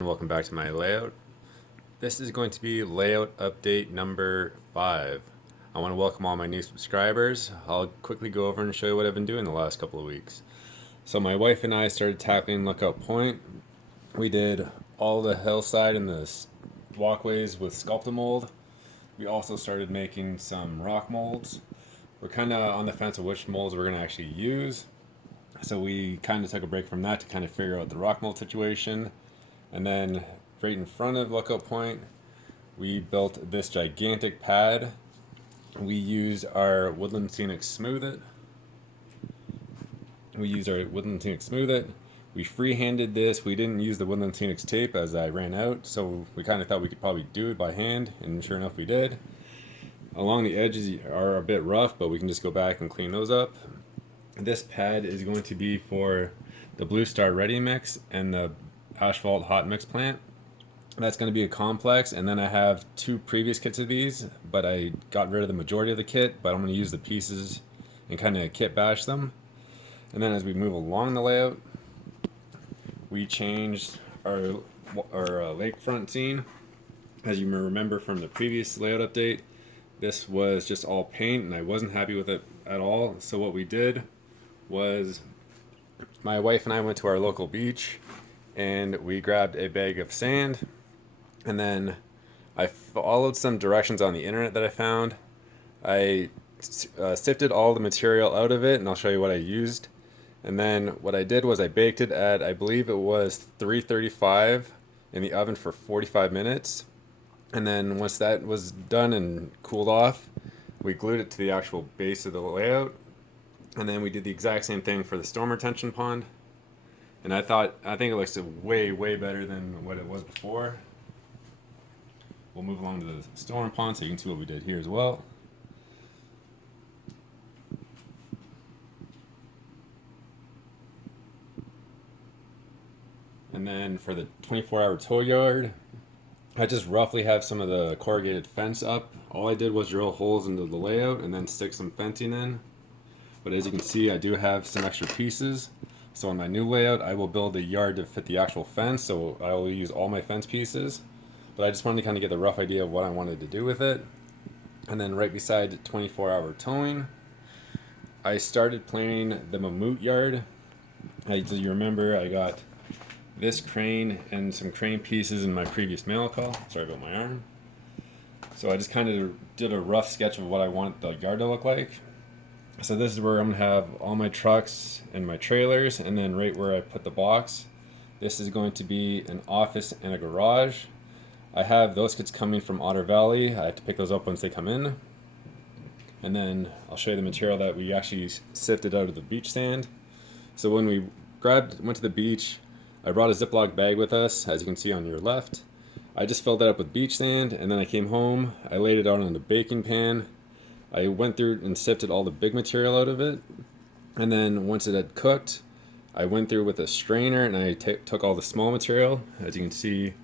Welcome back to my layout. This is going to be layout update number 5. I want to welcome all my new subscribers. I'll quickly go over and show you what I've been doing the last couple of weeks. So my wife and I started tackling Lookout Point. We did all the hillside and the walkways with Sculptamold. We also started making some rock molds. We're kind of on the fence of which molds we're going to actually use. So we kind of took a break from that to kind of figure out the rock mold situation. And then right in front of Lookout Point, we built this gigantic pad. We used our Woodland Scenic Smooth It. We freehanded this. We didn't use the Woodland Scenic tape as I ran out, so we kind of thought we could probably do it by hand, and sure enough we did. Along the edges are a bit rough, but we can just go back and clean those up. This pad is going to be for the Blue Star Ready Mix and the Asphalt Hot Mix plant. That's going to be a complex, and then I have 2 previous kits of these, but I got rid of the majority of the kit, but I'm going to use the pieces and kind of kit bash them. And then as we move along the layout, we changed our lakefront scene. As you may remember from the previous layout update, this was just all paint and I wasn't happy with it at all. So what we did was my wife and I went to our local beach and we grabbed a bag of sand, and then I followed some directions on the internet that I found. I sifted all the material out of it, and I'll show you what I used. And then what I did was I baked it at, I believe it was 335 in the oven for 45 minutes. And then once that was done and cooled off, we glued it to the actual base of the layout. And then we did the exact same thing for the storm retention pond. And I think it looks way better than what it was before. We'll move along to the storm pond so you can see what we did here as well. And then for the 24-hour tow yard, I just roughly have some of the corrugated fence up. All I did was drill holes into the layout and then stick some fencing in. But as you can see, I do have some extra pieces. So on my new layout, I will build a yard to fit the actual fence, so I will use all my fence pieces. But I just wanted to kind of get the rough idea of what I wanted to do with it. And then right beside 24-hour towing, I started planning the Mammoot Yard. As you remember, I got this crane and some crane pieces in my previous mail call. Sorry about my arm. So I just kind of did a rough sketch of what I want the yard to look like. So this is where I'm going to have all my trucks and my trailers, and then right where I put the box, this is going to be an office and a garage. I have those kits coming from Otter Valley. I have to pick those up once they come in. And then I'll show you the material that we actually sifted out of the beach sand. So when we went to the beach, I brought a Ziploc bag with us, as you can see on your left. I just filled that up with beach sand, and then I came home, I laid it out on a baking pan. I went through and sifted all the big material out of it, and then once it had cooked, I went through with a strainer and I took all the small material. As you can see,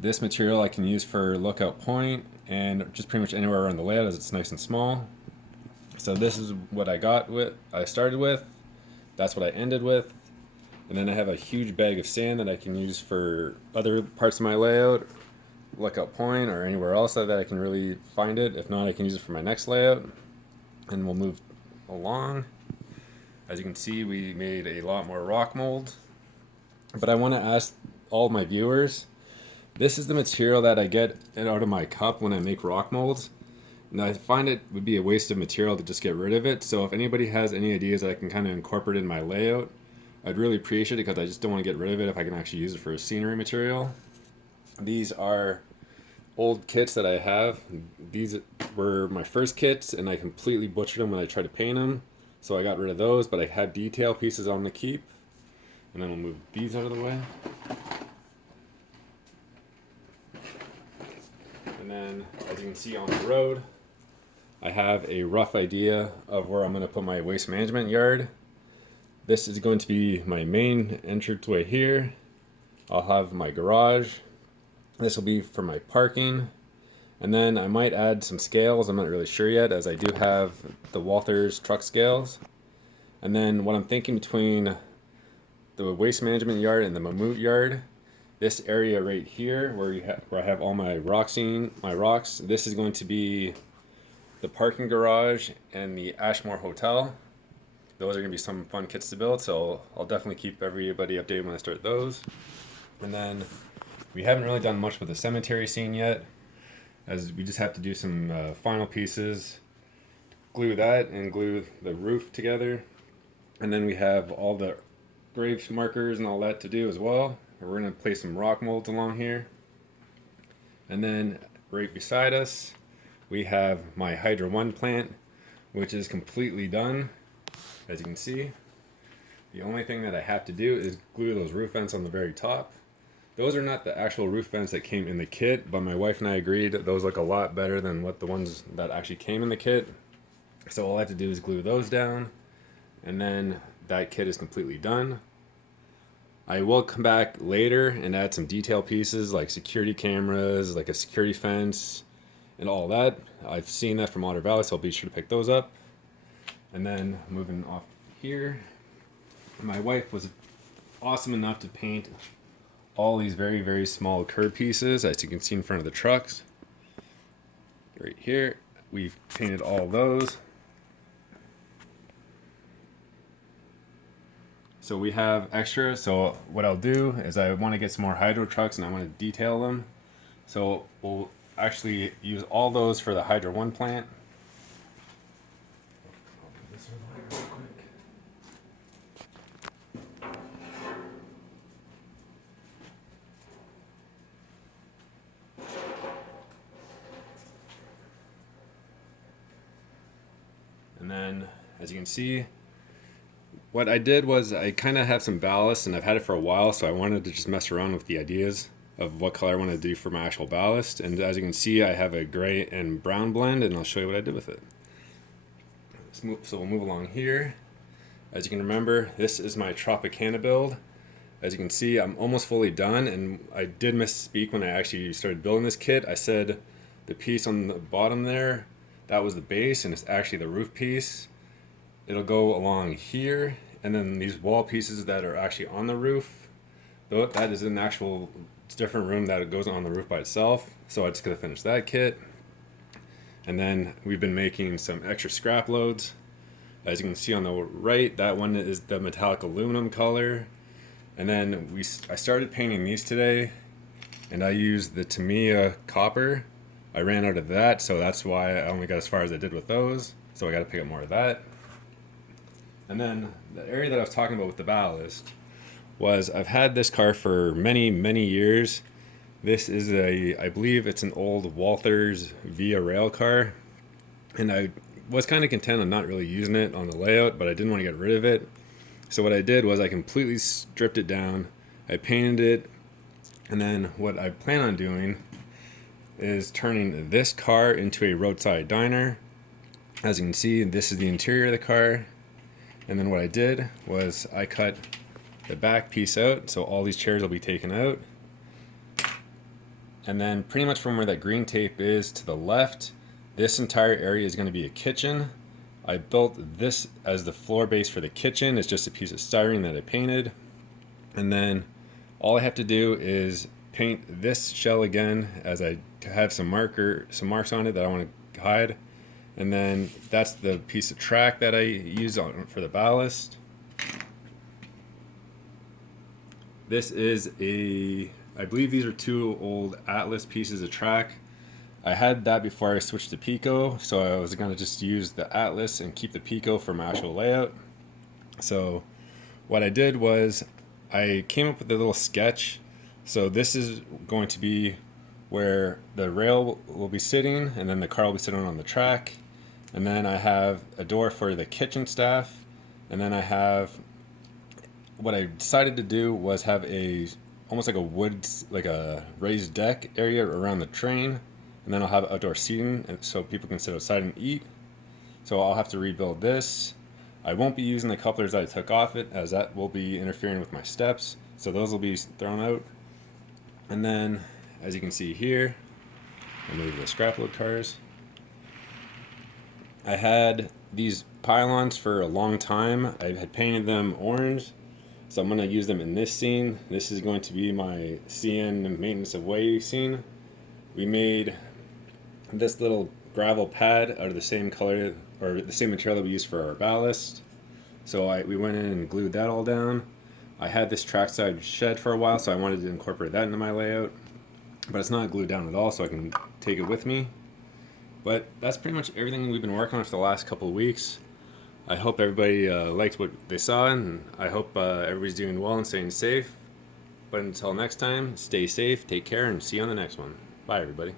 this material I can use for Lookout Point and just pretty much anywhere around the layout as it's nice and small. So this is what I started with, that's what I ended with, and then I have a huge bag of sand that I can use for other parts of my layout, Lookout Point or anywhere else that I can really find it. If not, I can use it for my next layout. And we'll move along. As you can see, we made a lot more rock molds. But I want to ask all my viewers, this is the material that I get out of my cup when I make rock molds. And I find it would be a waste of material to just get rid of it. So if anybody has any ideas that I can kind of incorporate in my layout, I'd really appreciate it, because I just don't want to get rid of it if I can actually use it for a scenery material. These are old kits that I have. These were my first kits and I completely butchered them when I tried to paint them. So I got rid of those, but I have detail pieces I'm going to keep. And then we'll move these out of the way. And then as you can see on the road, I have a rough idea of where I'm going to put my waste management yard. This is going to be my main entranceway here. I'll have my garage. This will be for my parking. And then I might add some scales. I'm not really sure yet, as I do have the Walthers truck scales. And then what I'm thinking between the waste management yard and the Mammoot Yard This area right here where I have all my rocks, this is going to be the parking garage and the Ashmore Hotel. Those are going to be some fun kits to build, so I'll definitely keep everybody updated when I start those. And then we haven't really done much with the cemetery scene yet, as we just have to do some final pieces, glue that and glue the roof together. And then we have all the grave markers and all that to do as well. We're going to place some rock molds along here. And then right beside us, we have my Hydra 1 plant, which is completely done, as you can see. The only thing that I have to do is glue those roof vents on the very top. Those are not the actual roof vents that came in the kit, but my wife and I agreed that those look a lot better than what the ones that actually came in the kit. So all I have to do is glue those down, and then that kit is completely done. I will come back later and add some detail pieces like security cameras, like a security fence, and all that. I've seen that from Otter Valley, so I'll be sure to pick those up. And then moving off here, my wife was awesome enough to paint all these very, very small curb pieces, as you can see in front of the trucks. Right here, we've painted all those. So we have extra, so what I'll do is I want to get some more hydro trucks and I want to detail them. So we'll actually use all those for the Hydra 1 plant. And then, as you can see, what I did was I kind of have some ballast and I've had it for a while, so I wanted to just mess around with the ideas of what color I want to do for my actual ballast. And as you can see, I have a gray and brown blend, and I'll show you what I did with it. So we'll move along here. As you can remember, this is my Tropicana build. As you can see, I'm almost fully done, and I did misspeak when I actually started building this kit. I said the piece on the bottom there, that was the base, and it's actually the roof piece. It'll go along here, and then these wall pieces that are actually on the roof, that is an actual different room that it goes on the roof by itself. So I just gotta finish that kit. And then we've been making some extra scrap loads. As you can see on the right, that one is the metallic aluminum color. And then I started painting these today, and I used the Tamiya copper. I ran out of that, so that's why I only got as far as I did with those. So I gotta pick up more of that. And then the area that I was talking about with the ballast was I've had this car for many, many years. This is I believe it's an old Walthers Via rail car. And I was kind of content on not really using it on the layout, but I didn't want to get rid of it. So what I did was I completely stripped it down. I painted it. And then what I plan on doing is turning this car into a roadside diner. As you can see, this is the interior of the car. And then what I did was I cut the back piece out, so all these chairs will be taken out. And then pretty much from where that green tape is to the left, this entire area is going to be a kitchen. I built this as the floor base for the kitchen. It's just a piece of styrene that I painted. And then all I have to do is paint this shell again, as I have some marks on it that I want to hide. And then that's the piece of track that I use for the ballast. This is I believe these are two old Atlas pieces of track. I had that before I switched to Pico, so I was gonna just use the Atlas and keep the Pico for my actual layout. So what I did was I came up with a little sketch. So this is going to be where the rail will be sitting, and then the car will be sitting on the track. And then I have a door for the kitchen staff. And then I have, what I decided to do was have almost like a wood, like a raised deck area around the train. And then I'll have outdoor seating so people can sit outside and eat. So I'll have to rebuild this. I won't be using the couplers that I took off it, as that will be interfering with my steps. So those will be thrown out. And then, as you can see here, I'll move the scrap load cars. I had these pylons for a long time. I had painted them orange, So I'm going to use them in this scene. This is going to be my CN maintenance of way scene. We made this little gravel pad out of the same color or the same material that we used for our ballast. So we went in and glued that all down. I had this trackside shed for a while, so I wanted to incorporate that into my layout. But it's not glued down at all, so I can take it with me. But that's pretty much everything we've been working on for the last couple of weeks. I hope everybody liked what they saw, and I hope everybody's doing well and staying safe. But until next time, stay safe, take care, and see you on the next one. Bye, everybody.